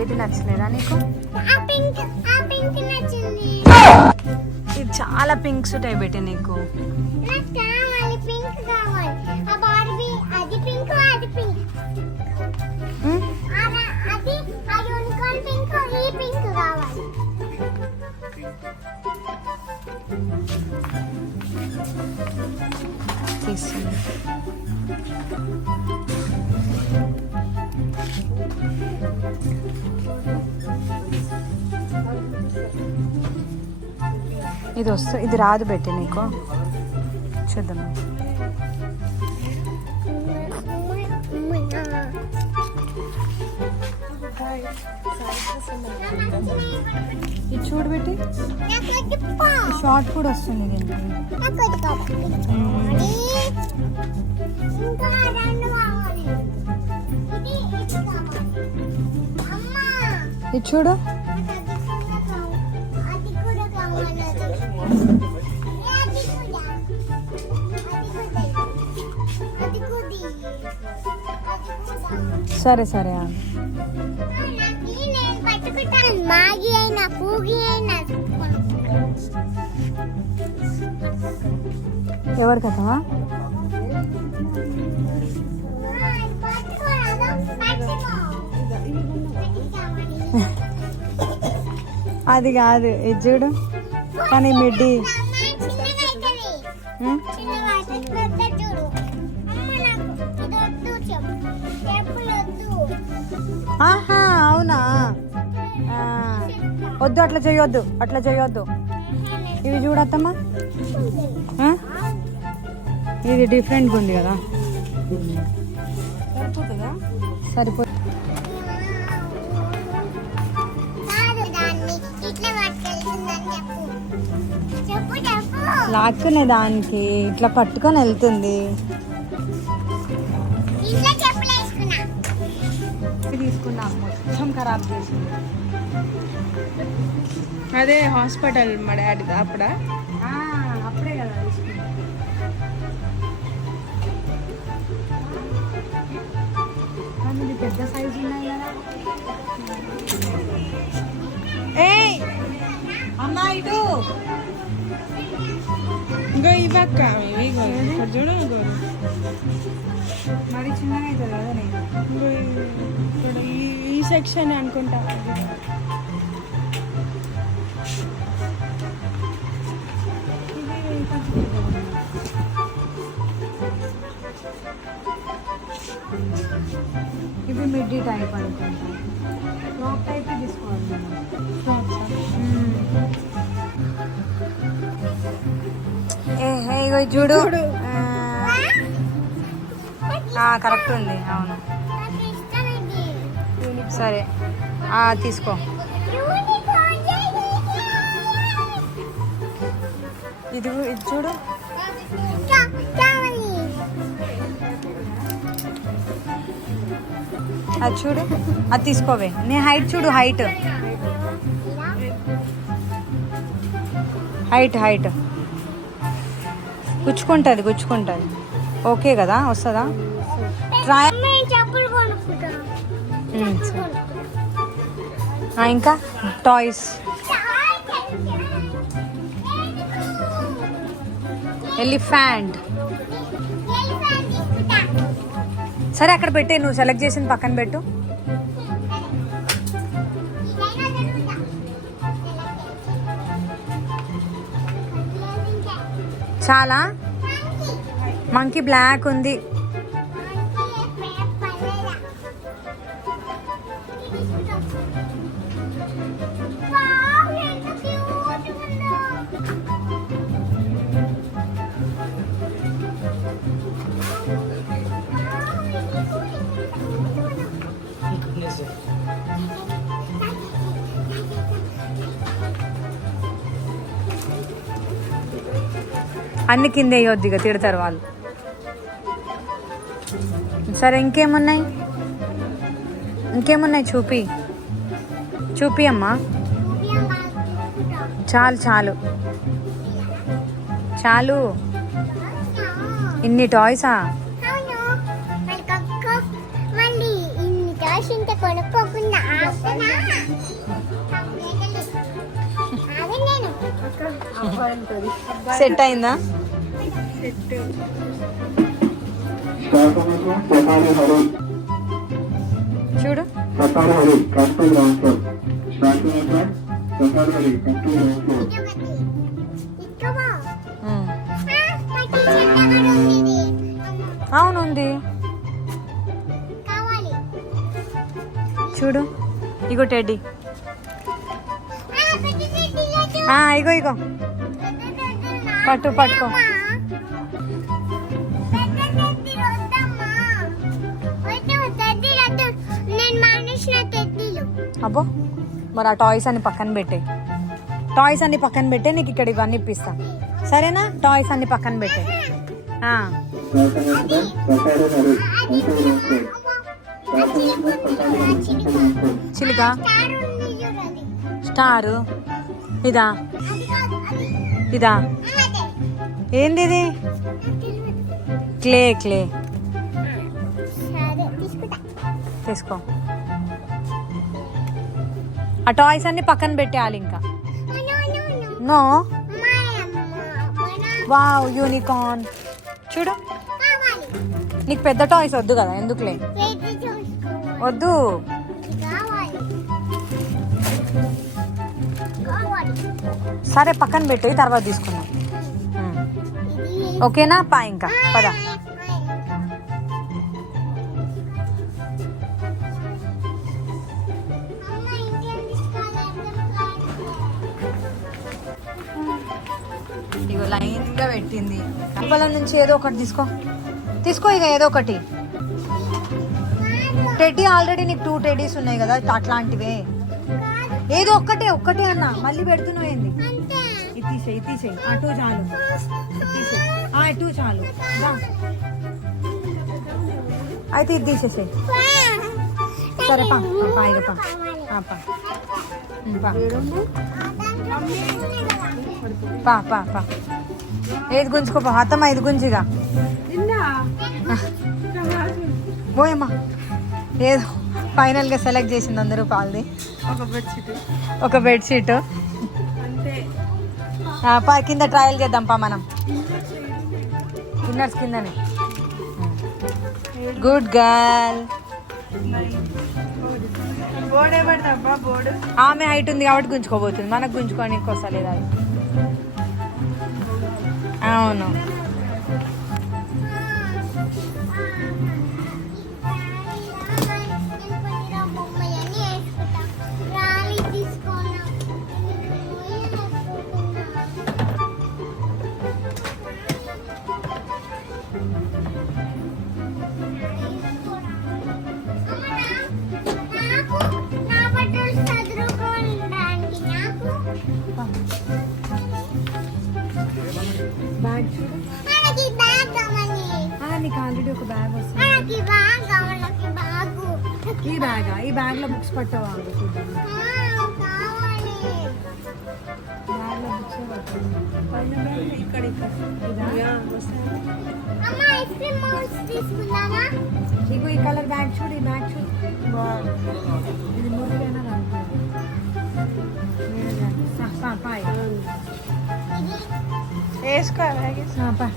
ఏది నచ్చలేదా నీకు? ఇది చాలా పింక్స్ ఉంటాయి బెట్టి నీకు. ఇది వస్తుంది, ఇది రాదు బెట్టి నీకు. చూద్దాం. ఇది చూడు పెట్టి, షార్ట్ కూడా వస్తుంది దీనికి. ఇది చూడు, సరే సరే. ఎవరు కదా? అది కాదు, ఇది చూడు. కానీ మిడ్డీ ఆహా అవునా? వద్దు, అట్లా చేయొద్దు, అట్లా చేయొద్దు. ఇవి చూడత్తమ్మా, ఇది డిఫరెంట్గా ఉంది కదా. సరిపో. లాక్కునే దానికి ఇట్లా పట్టుకొని వెళ్తుంది. తీసుకున్నాం, మొత్తం ఖరాబ్ చేసింది. అదే హాస్పిటల్ మా డాడీ అప్పుడా? అప్పుడే కదా తీసుకున్నాం. పెద్ద సైజు ఉన్నాయి కదా. ఏయ్ అమ్మా ఇటు ఇంకో ఇవ్వక్క, ఇవి చూడు. మరి చిన్నగా అవుతుంది కదా నీకు. ఇక్కడ ఈ సెక్షన్ అనుకుంటా. ఇవి మిడ్డీ టైప్ అనుకుంటా. ఫ్రాక్ టైప్ తీసుకోవాలి మనం. ఇగో చూడు, కరెక్ట్ ఉంది. అవును సరే తీసుకో. ఇది చూడు, అది చూడు, అది తీసుకోవే. నీ హైట్ చూడు, హైట్ హైట్ హైట్ గుచ్చుకుంటుంది, గుచ్చుకుంటుంది. ఓకే కదా, వస్తుందా? ట్రై. ఇంకా టాయ్స్, ఎలిఫెంట్. సరే అక్కడ పెట్టే, నువ్వు సెలెక్ట్ చేసింది పక్కన పెట్టు. చాలా. మంకీ బ్లాక్ ఉంది. అన్ని కింద వేయొద్దు, ఇక తిడతారు వాళ్ళు. సరే ఇంకేమున్నాయి, ఇంకేమున్నాయి చూపి, చూపి అమ్మా. చాలు చాలు చాలు. ఇన్ని టాయ్సా? కొనుక్కోకుండా అబ్బాయి ఉంటుంది. సెట్ అయిందా? సెట్ చూడు అవును ఉంది. చూడు ఇగో టెడ్డీ. ఇగో ఇగో పట్టుకో. అబ్బో మరి ఆ టాయ్స్ అన్ని పక్కన పెట్టే. నీకు ఇక్కడ ఇవన్నీ ఇప్పిస్తా సరేనా? టాయ్స్ అన్ని పక్కన పెట్టే. చిలుక స్టారు ఇదా ఏంది ఇది? క్లే తీసుకో. ఆ టాయ్స్ అన్ని పక్కన పెట్టేయాలి ఇంకా. No wow unicorn. చూడు నీకు పెద్ద టాయ్స్ వద్దు కదా, ఎందుకులే వద్దు. సరే పక్కన పెట్టి తర్వాత తీసుకుందాం. ఓకేనా? ఇంకా పద. ఇగో లైన్ గా పెట్టింది. కప్పల నుంచి ఏదో ఒకటి తీసుకో ఇక ఏదో ఒకటి. టెడ్డీ ఆల్రెడీ నీకు 2 టెడ్డీస్ ఉన్నాయి కదా అట్లాంటివే. ఏదో ఒక్కటే అన్న మళ్ళీ పెడుతున్నావు ఏంది? ఇది తీసేయి. అటు చాలు, ఇటు చాలు. అయితే ఇది తీసేసేయి. సరే పా ఏది గుంజుకోపా అత్తమ్మ, ఇది గుంజిగా పోయమ్మా. ఏదో ఫైనల్గా సెలెక్ట్ చేసింది 100 రూపాయలది ఒక బెడ్షీట్. కింద ట్రయల్ చేద్దాం మనం. ఇన్నర్స్ కిందనే. Good girl. ఆమె హైట్ ఉంది కాబట్టి గుంజుకోబోతుంది, మనకు గుంజుకోనికి వస్తలేదు అది. అవును నీకు ఆల్రెడీ ఒక బ్యాగ్ వస్తుంది. ఈ బ్యాగ్ లో బుక్స్ పట్టవా? బ్యాగ్ లో బుక్స్ ఇక్కడ ఇగో ఈ కలర్ బ్యాగ్ చూడు. ఈ బ్యాగ్ చూడు. ఇది మూడుకైనా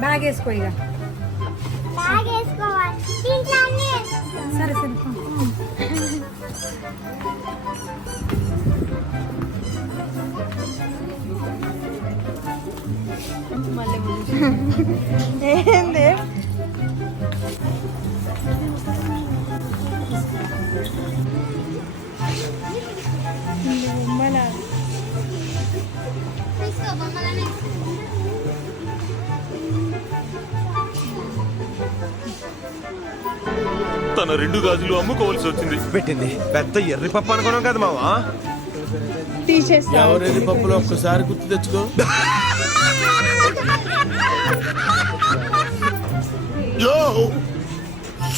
బ్యాగ్ వేసుకో ఇక. సరే ఏంది? తన 2 గాజులు అమ్ముకోవాల్సి వచ్చింది. పెట్టింది పెద్ద ఎర్రి పప్పు అనుకున్నాం కదా మావా. ఎవరెర్రి పప్పులో ఒక్కసారి గుర్తు తెచ్చుకో.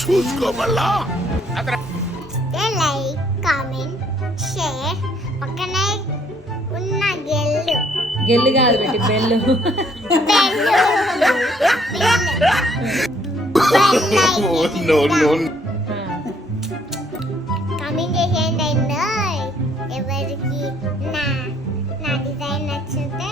చూసుకో మళ్ళా. లైక్ కామెంట్ షేర్ పక్కనే ఉన్న గెల్లు కాదు పెట్టి బెల్లు. కామెంట్ చేసేయండి. ఎవరు నచ్చితే